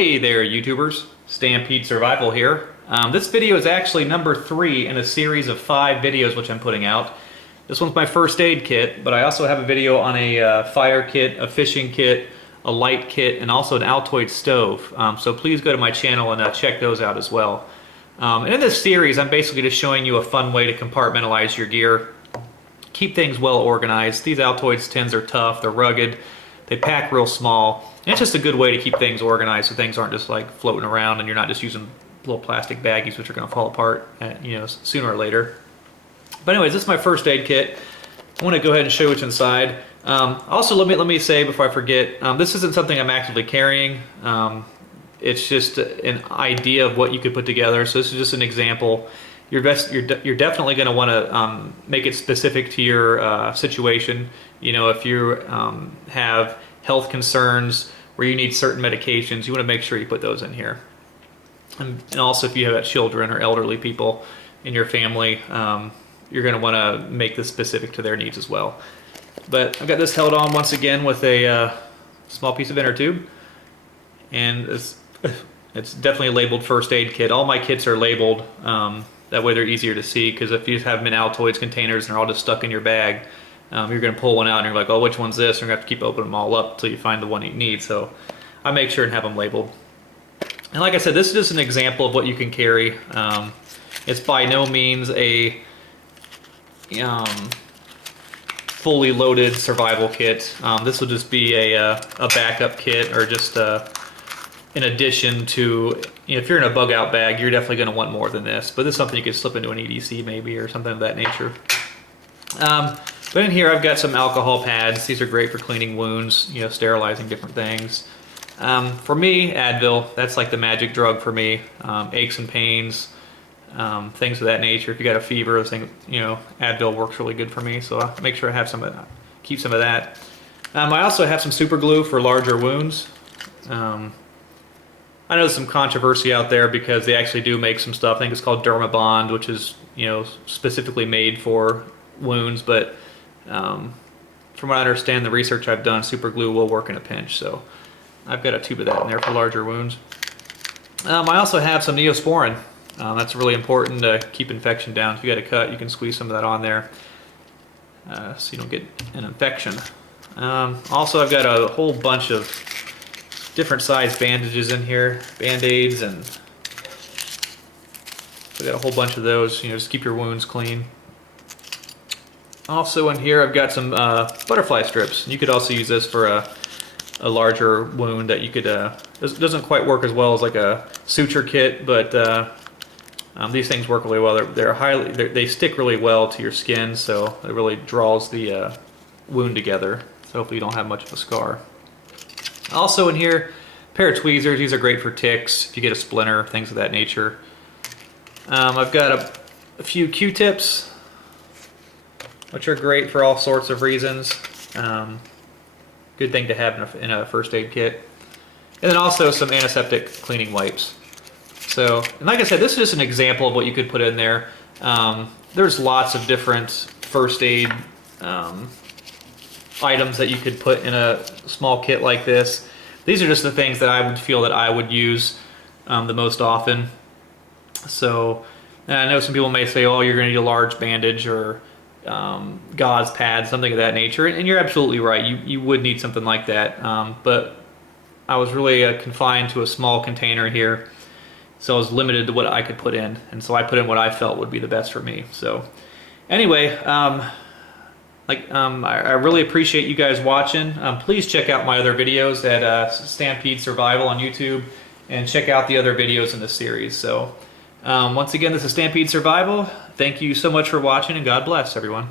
Hey there, YouTubers. Stampede Survival here. This video is actually number 3 in a series of 5 videos which I'm putting out. This one's my first aid kit, but I also have a video on a fire kit, a fishing kit, a light kit, and also an Altoids stove. So please go to my channel and check those out as well. And in this series, I'm basically just showing you a fun way to compartmentalize your gear. Keep things well organized. These Altoids tins are tough, they're rugged, they pack real small. And it's just a good way to keep things organized so things aren't just like floating around and you're not just using little plastic baggies which are going to fall apart sooner or later. But anyways, this is my first aid kit. I want to go ahead and show you what's inside. Also, let me say before I forget, this isn't something I'm actively carrying. It's just an idea of what you could put together. So this is just an example. You're definitely going to want to make it specific to your situation. You know, if you have health concerns where you need certain medications, you want to make sure you put those in here. And also, if you have children or elderly people in your family, you're going to want to make this specific to their needs as well. But I've got this held on once again with a small piece of inner tube, and it's definitely labeled first aid kit. All my kits are labeled. That way they're easier to see, because if you have them in Altoids containers and they're all just stuck in your bag, you're going to pull one out and you're like, oh, which one's this? And you're going to have to keep opening them all up until you find the one you need. So I make sure and have them labeled. And like I said, this is just an example of what you can carry. It's by no means a fully loaded survival kit. This will just be a backup kit, or just in addition to, if you're in a bug out bag, you're definitely going to want more than this. But this is something you could slip into an EDC maybe, or something of that nature. But in here I've got some alcohol pads. These are great for cleaning wounds, sterilizing different things. For me, Advil, that's like the magic drug for me. Aches and pains, things of that nature. If you got a fever, Advil works really good for me. So I make sure I have some of that, keep some of that. I also have some super glue for larger wounds. I know there's some controversy out there because they actually do make some stuff. I think it's called Dermabond, which is specifically made for wounds. But from what I understand, the research I've done, super glue will work in a pinch. So I've got a tube of that in there for larger wounds. I also have some Neosporin. That's really important to keep infection down. If you got a cut, you can squeeze some of that on there so you don't get an infection. Also, I've got a whole bunch of different size bandages in here, band-aids, and I've got a whole bunch of those, just keep your wounds clean. Also in here I've got some butterfly strips. You could also use this for a larger wound that you could, this doesn't quite work as well as like a suture kit, but these things work really well. They stick really well to your skin, so it really draws the wound together. So hopefully you don't have much of a scar. Also in here, a pair of tweezers. These are great for ticks, if you get a splinter, things of that nature. I've got a few Q-tips, which are great for all sorts of reasons. Good thing to have in a first aid kit. And then also some antiseptic cleaning wipes. So, and like I said, this is just an example of what you could put in there. There's lots of different first aid items that you could put in a small kit like this. These are just the things that I would feel that I would use the most often. So, and I know some people may say, oh, you're going to need a large bandage or gauze pads, something of that nature, and you're absolutely right. You would need something like that, but I was really confined to a small container here, so I was limited to what I could put in, and so I put in what I felt would be the best for me. So anyway, I really appreciate you guys watching. Please check out my other videos at Stampede Survival on YouTube, and check out the other videos in this series. So once again, this is Stampede Survival. Thank you so much for watching, and God bless everyone.